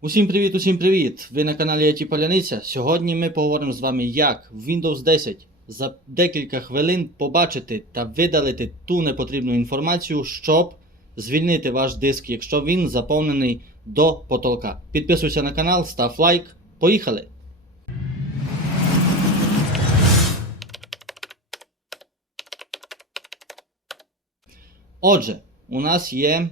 Усім привіт, усім привіт! Ви на каналі IT Поляниця. Сьогодні ми поговоримо з вами, як в Windows 10 за декілька хвилин побачити та видалити ту непотрібну інформацію, щоб звільнити ваш диск, якщо він заповнений до потолка. Підписуйся на канал, став лайк. Поїхали! Отже, у нас є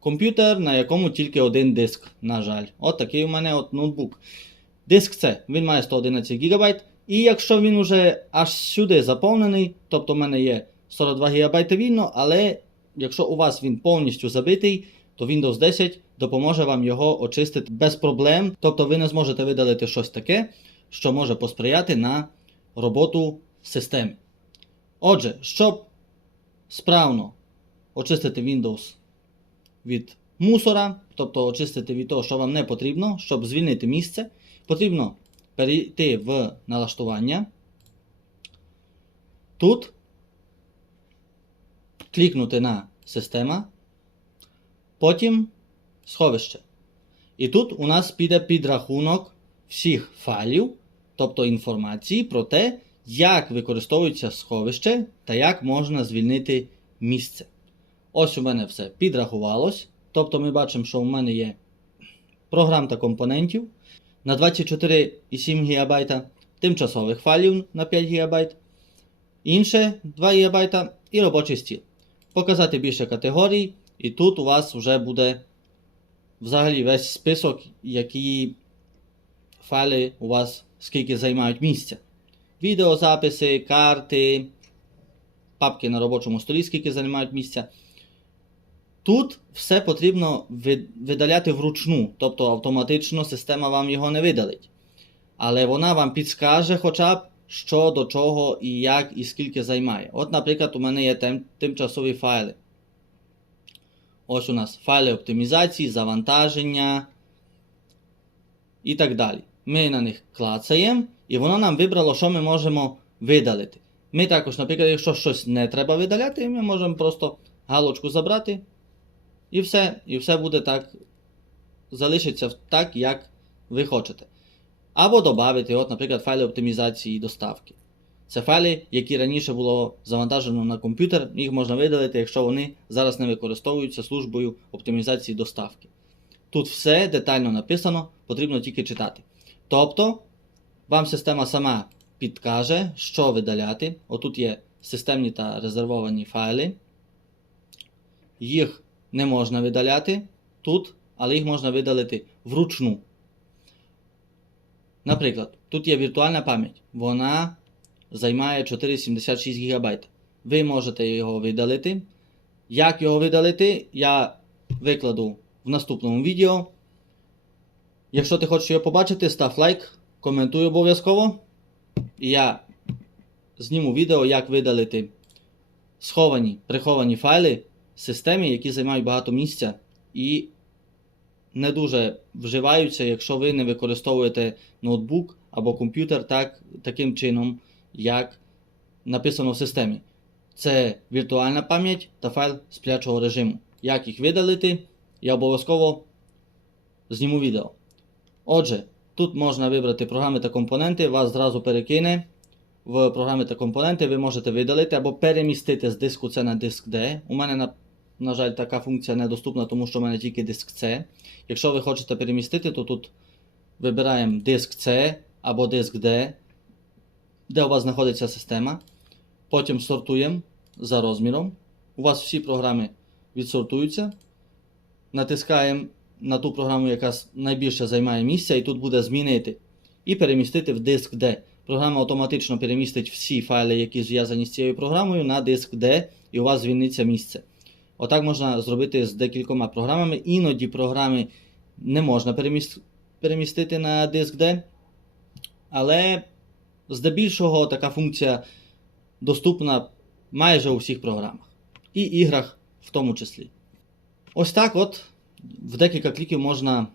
комп'ютер, на якому тільки один диск, на жаль. От такий у мене от ноутбук. Диск це, він має 111 ГБ. І якщо він уже аж сюди заповнений, тобто в мене є 42 ГБ вільно, але якщо у вас він повністю забитий, то Windows 10 допоможе вам його очистити без проблем. Тобто ви не зможете видалити щось таке, що може посприяти на роботу системи. Отже, щоб справно очистити Windows від мусора, тобто очистити від того, що вам не потрібно, щоб звільнити місце, потрібно перейти в налаштування. Тут клікнути на система, потім сховище. І тут у нас піде підрахунок всіх файлів, тобто інформації про те, як використовується сховище та як можна звільнити місце. Ось у мене все підрахувалось. Тобто ми бачимо, що у мене є програм та компонентів на 24,7 ГБ, тимчасових файлів на 5 ГБ, інше 2 ГБ і робочий стіл. Показати більше категорій, і тут у вас вже буде взагалі весь список, які файли у вас скільки займають місця. Відеозаписи, карти, папки на робочому столі, скільки займають місця. Тут все потрібно видаляти вручну, тобто автоматично система вам його не видалить. Але вона вам підскаже хоча б, що до чого і як і скільки займає. От, наприклад, у мене є тим, тимчасові файли. Ось у нас файли оптимізації, завантаження і так далі. Ми на них клацаємо, і воно нам вибрало, що ми можемо видалити. Ми також, наприклад, якщо щось не треба видаляти, ми можемо просто галочку забрати. І все, і все буде так, залишиться так, як ви хочете. Або додати, от, наприклад, файли оптимізації доставки. Це файли, які раніше було завантажено на комп'ютер, їх можна видалити, якщо вони зараз не використовуються службою оптимізації доставки. Тут все детально написано, потрібно тільки читати. Тобто, вам система сама підкаже, що видаляти. Отут є системні та резервовані файли. Їх не можна видаляти тут, але їх можна видалити вручну. Наприклад, тут є віртуальна пам'ять. Вона займає 476 ГБ. Ви можете його видалити. Як його видалити, я викладу в наступному відео. Якщо ти хочеш його побачити, став лайк, коментуй обов'язково. І я зніму відео, як видалити сховані, приховані файли системі, які займають багато місця і не дуже вживаються, якщо ви не використовуєте ноутбук або комп'ютер так, таким чином, як написано в системі. Це віртуальна пам'ять та файл сплячого режиму. Як їх видалити, я обов'язково зніму відео. Отже, тут можна вибрати програми та компоненти, вас зразу перекине в програми та компоненти, ви можете видалити або перемістити з диску C на диск D. У мене, на, на жаль, така функція недоступна, тому що в мене тільки диск C. Якщо ви хочете перемістити, то тут вибираємо диск C або диск D, де у вас знаходиться система. Потім сортуємо за розміром. У вас всі програми відсортуються. Натискаємо на ту програму, яка найбільше займає місця, і тут буде змінити. І перемістити в диск D. Програма автоматично перемістить всі файли, які зв'язані з цією програмою, на диск D, і у вас звільниться місце. Отак можна зробити з декількома програмами. Іноді програми не можна перемістити на диск D, але здебільшого така функція доступна майже у всіх програмах. І іграх в тому числі. Ось так от в декілька кліків можна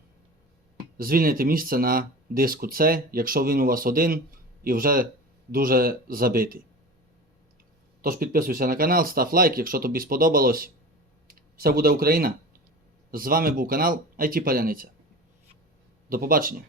звільнити місце на диску C, якщо він у вас один і вже дуже забитий. Тож підписуйся на канал, став лайк, якщо тобі сподобалось. Все буде Україна! З вами був канал it Паляниця. До побачення!